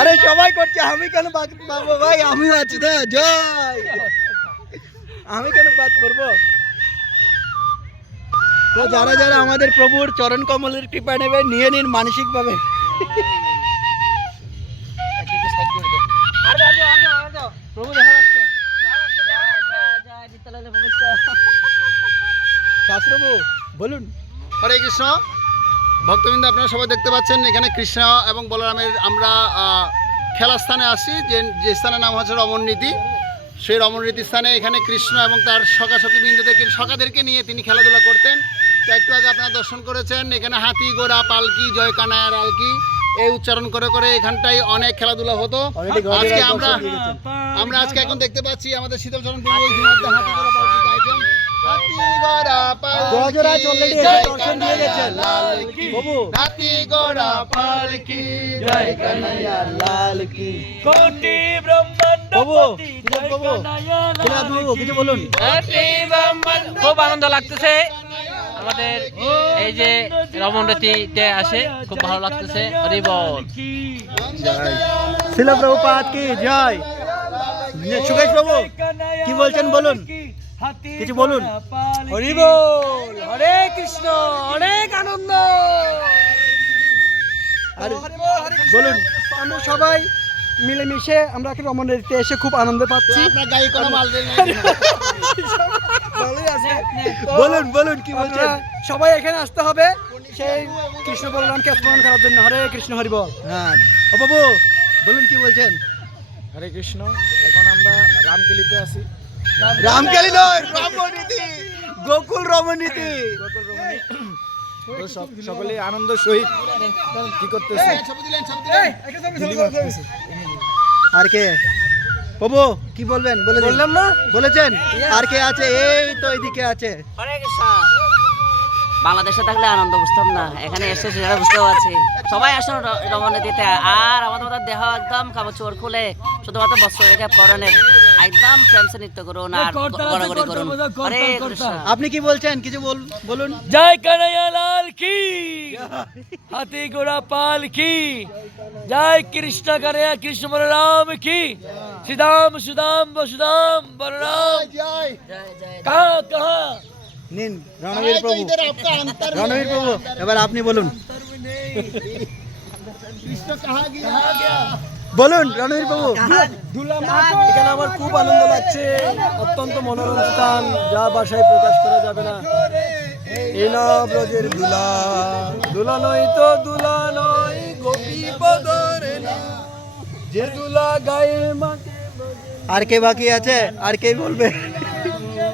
আরে সবাই করছে আমি কেন পাবো ভাই? আমি আছি না জয়। আমি কেন বাদ পড়ব তো যারা যারা আমাদের প্রভুর চরণ কমলের কৃপা নেবে নিয়ে নিন মানসিক ভাবে প্রভু শাস্ত্রবু বলুন। হরে কৃষ্ণ। ভক্তবৃন্দ আপনারা সবাই দেখতে পাচ্ছেন এখানে কৃষ্ণ এবং বলরামের আমরা খেলার স্থানে আসি। যে যে স্থানের নাম হচ্ছে রমণনীতি সেই রমণনীতি স্থানে এখানে কৃষ্ণ এবং তার সকাশকি বিন্দুদেরকে সকাদেরকে নিয়ে তিনি খেলাধুলা করতেন। তো একটু আগে আপনারা দর্শন করেছেন এখানে হাতি ঘোড়া পালকি জয় কানায়ার আলকি এই উচ্চারণ করে করে এখানটায় অনেক খেলাধুলা হতো। আজকে আমরা আমরা আজকে এখন দেখতে পাচ্ছি আমাদের শীতলচরণ হাতি গজরাজ দর্শন দিয়ে গেছেন। জয় কানাইয়া লাল কি? কোটি ব্রহ্মাণ্ড বাবু কিছু বলুন। খুব আনন্দ লাগতেছে। আমাদের এই যে রমণরতিতে আসে খুব ভালো লাগতেছে। হরি বল। প্রভুপাত কি? জয়। সুকেশ বাবু কি বলছেন বলুন। কিছু বলুন। হরি বল হরে কৃষ্ণ অনেক আনন্দ। আর বলুন আমরা সবাই মিলেমিশে আমরা একটা রমণীতে এসে খুব আনন্দ পাচ্ছি? আপনার গায়ে কোনো মাল দেন ভালোই আছে। বলুন বলুন কি বলছেন? সবাই এখানে আসতে হবে। সেই কৃষ্ণ বলরামকে স্মরণ করার জন্য। হরে কৃষ্ণ হরি বল। হ্যাঁ। ও বাবু বলুন কি বলছেন? হরে কৃষ্ণ এখন আমরা রামকেলিতে আছি। রামকালী নয় রমণীতি গোকুল রমণীতি। সকলে আনন্দ সহিত কি করতেছে? আর কে? প্রভু কি বলবেন? বলে বললাম না? বলেছেন? আর কে আছে? এই তো এদিকে আছে। বাংলাদেশে থাকলে আনন্দ বুঝতাম না। এখানে এসে সেটা বুঝতে পারছি। সবাই আসুন রমণীতিতে। আর আমাদের দেহ একদম কাপড় চোর খুলে শুধুমাত্র বস্ত্র রেখে পরনের একদম ফ্যামসে নৃত্য করুন আর গড়াগড়ি করুন আরে আপনি কি বলছেন কিছু বলুন জয় কানাইয়া লাল কি হাতি ঘোড়া পাল কি জয় কৃষ্ণ কানাইয়া কৃষ্ণ বলরাম কি শ্রীদাম সুদাম বসুদাম বলরাম জয় জয় কা কা নিন রণবীর প্রভু রণবীর প্রভু এবার আপনি বলুন কৃষ্ণ কাহা গিয়া বলুন রণবীর বাবু এখানে আমার খুব আনন্দ লাগছে। অত্যন্ত মনোরম স্থান যা বাসায় প্রকাশ করা যাবে না। ব্রজের দুলা। দুলা নয় তো দুলা নয় গোপী পদরে না যে দুলা গায়ে মাকে আর কে বাকি আছে? আর কে বলবে?